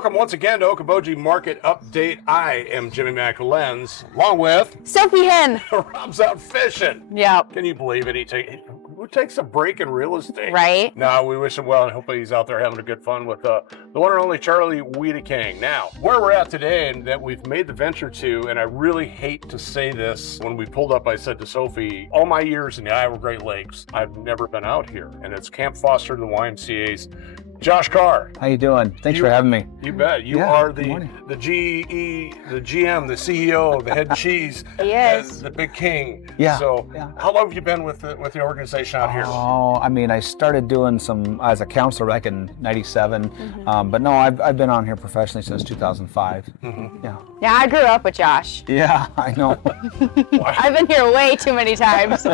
Welcome once again to Okoboji Market Update. I am Jimmy McLenz, along with Sophie Hinn. Rob's out fishing. Yep. Can you believe it? Who takes a break in real estate? Right. No, we wish him well, and hopefully he's out there having a good fun with the one and only Charlie Wiedeking. Now, where we're at today and that we've made the venture to, and I really hate to say this, when we pulled up, I said to Sophie, all my years in the Iowa Great Lakes, I've never been out here, and it's Camp Foster, the YMCA's Josh Carr. How you doing? Thanks for having me. You bet. You are the GE, the GM, the CEO, the head cheese, the big king. Yeah. So how long have you been with the organization out here? Oh, I mean, I started doing some as a counselor back in '97, but no, I've been on here professionally since 2005. Yeah. Yeah, I grew up with Josh. Yeah, I know. I've been here way too many times.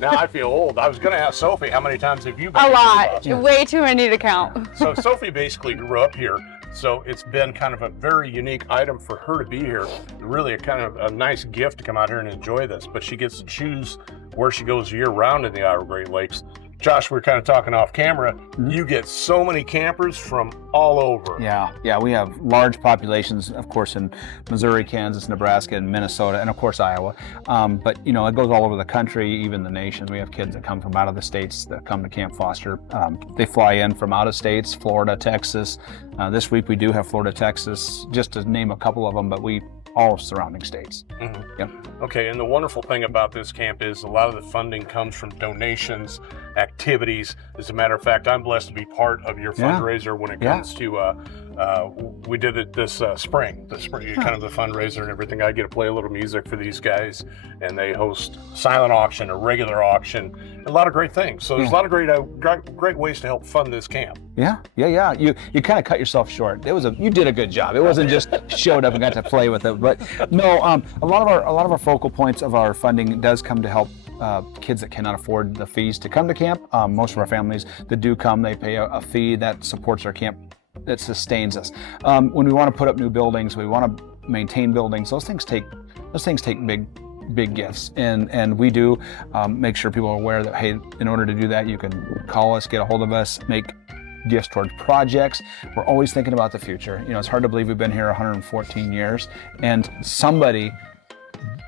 Now I feel old. I was going to ask Sophie, how many times have you been A here? lot. Way too many to count. So Sophie basically grew up here. So it's been kind of a very unique item for her to be here. Really a kind of a nice gift to come out here and enjoy this. But she gets to choose where she goes year round in the Iowa Great Lakes. Josh, we're kind of talking off camera. You get so many campers from all over. Yeah, we have large populations, of course, in Missouri, Kansas, Nebraska, and Minnesota, and of course Iowa. But you know, it goes all over the country, even the nation. We have kids that come from out of the states that come to Camp Foster. They fly in from out of states, Florida, Texas. This week we do have Florida, Texas, just to name a couple of them, but all surrounding states. Yep. Okay, and the wonderful thing about this camp is a lot of the funding comes from donations, activities. As a matter of fact, I'm blessed to be part of your fundraiser when it comes to, we did it this spring, kind of the fundraiser and everything. I get to play a little music for these guys, and they host silent auction, a regular auction, a lot of great things. So there's a lot of great ways to help fund this camp. Yeah. You kind of cut yourself short. You did a good job. It wasn't just showed up and got to play with it. But no, a lot of our focal points of our funding does come to help kids that cannot afford the fees to come to camp. Most of our families that do come, they pay a fee that supports our camp, that sustains us. When we want to put up new buildings, we want to maintain buildings. Those things take big gifts, and we do make sure people are aware that, hey, in order to do that, you can call us, get a hold of us, make gifts towards projects. We're always thinking about the future. You know, it's hard to believe we've been here 114 years, and somebody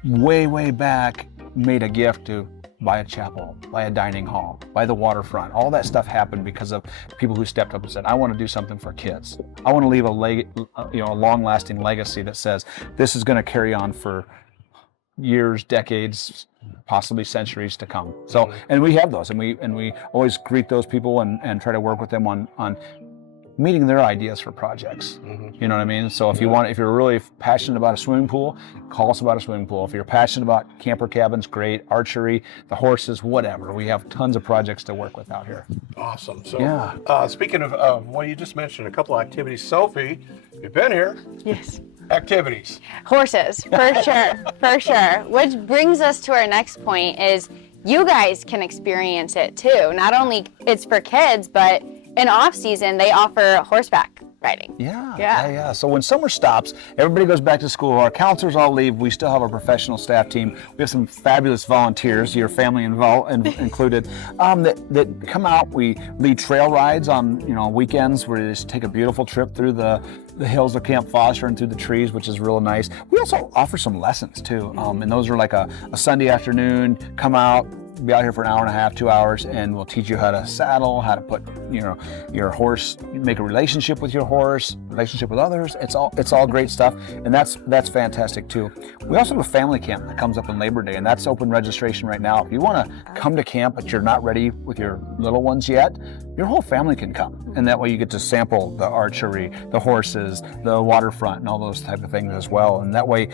way back made a gift to buy a chapel, buy a dining hall, buy the waterfront. All that stuff happened because of people who stepped up and said, I want to do something for kids. I want to leave a long-lasting legacy that says this is going to carry on for years, decades, possibly centuries to come. So, and we have those, and we always greet those people and try to work with them on meeting their ideas for projects. You know what I mean? So if you're really passionate about a swimming pool, call us about a swimming pool. If you're passionate about camper cabins, great, archery, the horses, whatever. We have tons of projects to work with out here. Awesome. So speaking of well, you just mentioned a couple of activities. Sophie, you've been here. Yes. Activities. Horses, for sure. Which brings us to our next point is you guys can experience it too. Not only it's for kids, but in off season, they offer horseback riding. Yeah. So when summer stops, everybody goes back to school. Our counselors all leave. We still have a professional staff team. We have some fabulous volunteers, your family included, that come out. We lead trail rides on weekends where they just take a beautiful trip through the hills of Camp Foster and through the trees, which is real nice. We also offer some lessons too, and those are like a Sunday afternoon. Come out. Be out here for an hour and a half, 2 hours, and we'll teach you how to saddle, how to put your horse, make a relationship with your horse, relationship with others. It's all great stuff, and that's fantastic too. We also have a family camp that comes up on Labor Day, and that's open registration right now. If you want to come to camp but you're not ready with your little ones yet, your whole family can come, and that way you get to sample the archery, the horses, the waterfront, and all those type of things as well. And that way,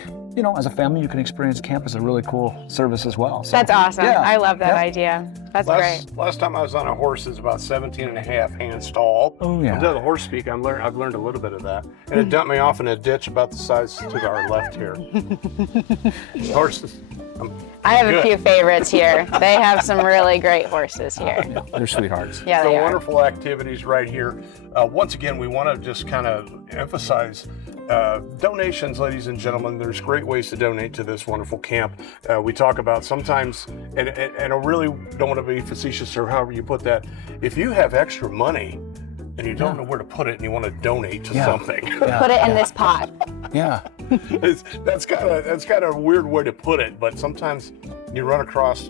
as a family, you can experience camp as a really cool service as well. So, that's awesome. I love that idea. That's great. Last time I was on a horse is about 17 and a half hands tall. Oh, yeah. Until the horse speak, I've learned a little bit of that. And it dumped me off in a ditch about the size to our left here. Horses. I have a few favorites here. They have some really great horses here. They're sweethearts. Yeah, they are. Wonderful activities right here. Once again, we want to just kind of emphasize donations, ladies and gentlemen. There's great ways to donate to this wonderful camp. We talk about sometimes, and I really don't want to be facetious or however you put that, if you have extra money, and you don't know where to put it and you want to donate to something. Put it in this pot. Yeah. That's kind of a weird way to put it, but sometimes you run across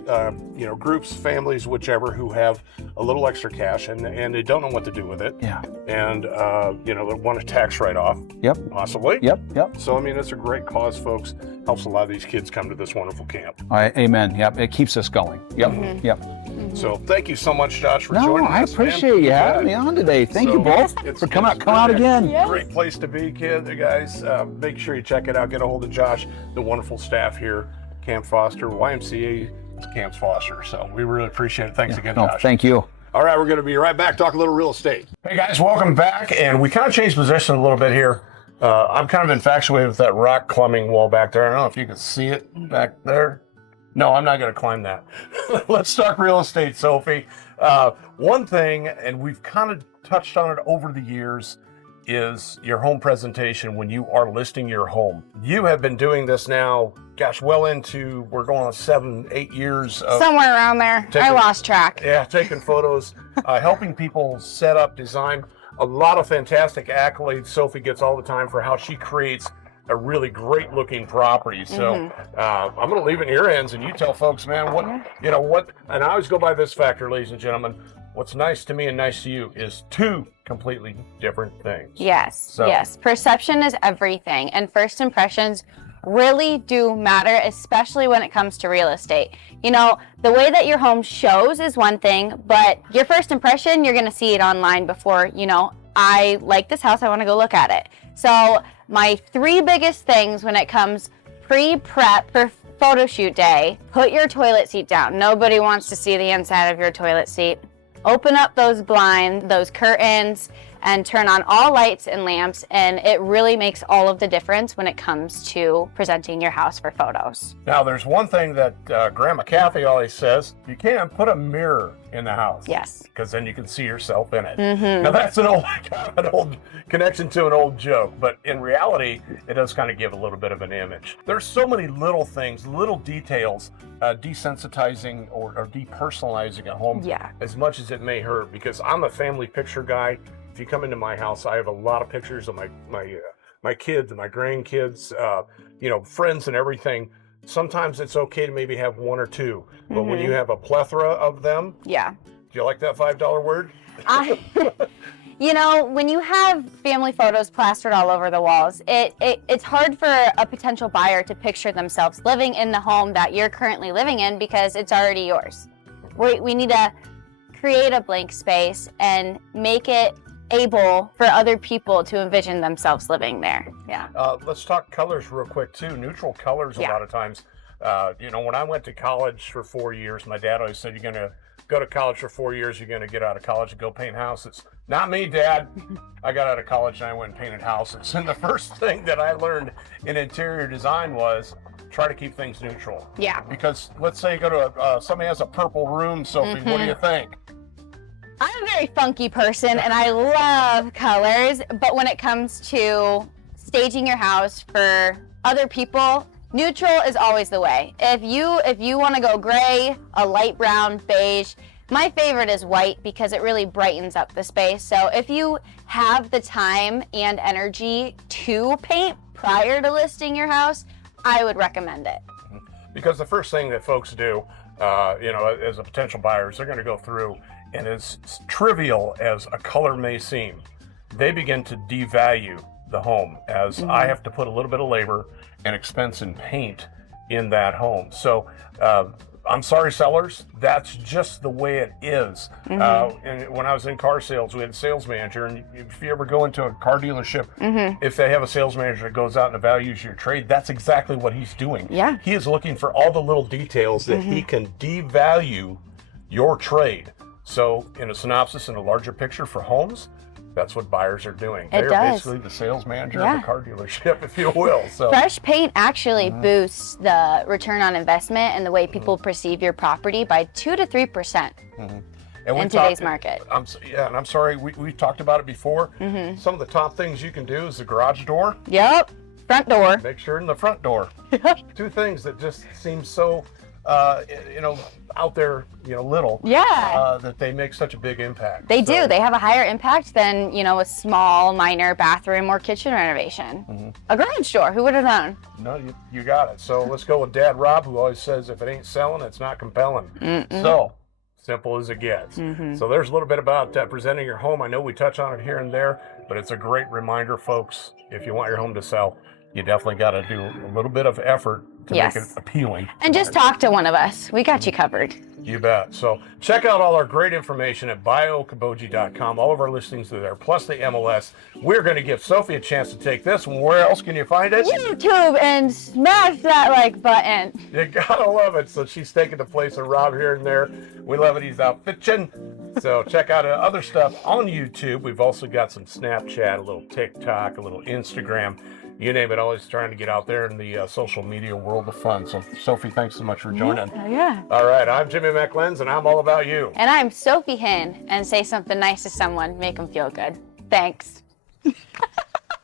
groups, families, whichever, who have a little extra cash and they don't know what to do with it. Yeah. And they want a tax write-off. Yep. Possibly. Yep. So I mean, it's a great cause, folks. Helps a lot of these kids come to this wonderful camp. All right, amen. Yep. It keeps us going. Yep. Yep. So thank you so much, Josh, for joining us. I appreciate you having me on today. Thank you both for coming out. Come out again. Great place to be, guys. Make sure you check it out. Get a hold of Josh, the wonderful staff here, Camp Foster YMCA. It's Camp Foster. So we really appreciate it. Thanks again, Josh. Thank you. All right, we're going to be right back. Talk a little real estate. Hey guys, welcome back. And we kind of changed position a little bit here. I'm kind of infatuated with that rock climbing wall back there. I don't know if you can see it back there. No, I'm not going to climb that. Let's talk real estate, Sophie. One thing, and we've kind of touched on it over the years, is your home presentation when you are listing your home. You have been doing this now, well into, we're going on 7-8 years. Somewhere around there. I lost track. Yeah, taking photos, helping people set up, design. A lot of fantastic accolades Sophie gets all the time for how she creates a really great looking property. So I'm going to leave it in your hands and you tell folks, man, what, and I always go by this factor, ladies and gentlemen, what's nice to me and nice to you is two completely different things. Yes. Perception is everything. And first impressions really do matter, especially when it comes to real estate. The way that your home shows is one thing, but your first impression, you're going to see it online before, I like this house, I want to go look at it. So my 3 biggest things when it comes pre-prep for photo shoot day: put your toilet seat down. Nobody wants to see the inside of your toilet seat. Open up those blinds, those curtains, and turn on all lights and lamps, and it really makes all of the difference when it comes to presenting your house for photos. Now, there's one thing that Grandma Kathy always says: you can put a mirror in the house. Yes. Because then you can see yourself in it. Now, that's an old connection to an old joke, but in reality, it does kind of give a little bit of an image. There's so many little things, little details, desensitizing or depersonalizing a home as much as it may hurt, because I'm a family picture guy. If you come into my house, I have a lot of pictures of my kids and my grandkids, friends and everything. Sometimes it's okay to maybe have 1 or 2, but when you have a plethora of them, do you like that $5 word? When you have family photos plastered all over the walls, it's hard for a potential buyer to picture themselves living in the home that you're currently living in because it's already yours. We need to create a blank space and make it able for other people to envision themselves living there. Let's talk colors real quick too. Neutral colors a lot of times. When I went to college for 4 years, my dad always said, you're going to go to college for 4 years, you're going to get out of college and go paint houses. Not me, Dad. I got out of college and I went and painted houses. And the first thing that I learned in interior design was try to keep things neutral. Yeah. Because let's say you go to somebody has a purple room, Sophie, what do you think? I'm a very funky person and I love colors, but when it comes to staging your house for other people, neutral is always the way. If you want to go gray, a light brown, beige, my favorite is white because it really brightens up the space. So if you have the time and energy to paint prior to listing your house, I would recommend it. Because the first thing that folks do, as a potential buyer, is they're going to go through, and as trivial as a color may seem, they begin to devalue the home as I have to put a little bit of labor and expense and paint in that home. So I'm sorry, sellers, that's just the way it is. And when I was in car sales, we had a sales manager, and if you ever go into a car dealership, if they have a sales manager that goes out and values your trade, that's exactly what he's doing. Yeah. He is looking for all the little details that he can devalue your trade. So in a synopsis, in a larger picture for homes, that's what buyers are doing. They're basically the sales manager of the car dealership, if you will. So fresh paint actually boosts the return on investment and the way people perceive your property by 2 to 3% in today's market. And I'm sorry, we talked about it before. Some of the top things you can do is the garage door. Yep, front door. Make sure in the front door. 2 things that just seem so out there, little. Yeah. That they make such a big impact. They do. They have a higher impact than, a small, minor bathroom or kitchen renovation. Mm-hmm. A garage door. Who would have known? No, you got it. So let's go with Dad Rob, who always says, if it ain't selling, it's not compelling. So simple as it gets. So there's a little bit about presenting your home. I know we touch on it here and there, but it's a great reminder, folks. If you want your home to sell, you definitely got to do a little bit of effort to make it appealing. And just talk to one of us. We got you covered. You bet. So check out all our great information at buyokoboji.com. All of our listings are there, plus the MLS. We're going to give Sophie a chance to take this. Where else can you find it? YouTube, and smash that like button. You gotta love it. So she's taking the place of Rob here and there. We love it. He's out fishing. So check out other stuff on YouTube. We've also got some Snapchat, a little TikTok, a little Instagram. You name it, always trying to get out there in the social media world of fun. So, Sophie, thanks so much for joining. Yeah. All right, I'm Jimmy McLenz, and I'm all about you. And I'm Sophie Hinn, and say something nice to someone, make them feel good. Thanks.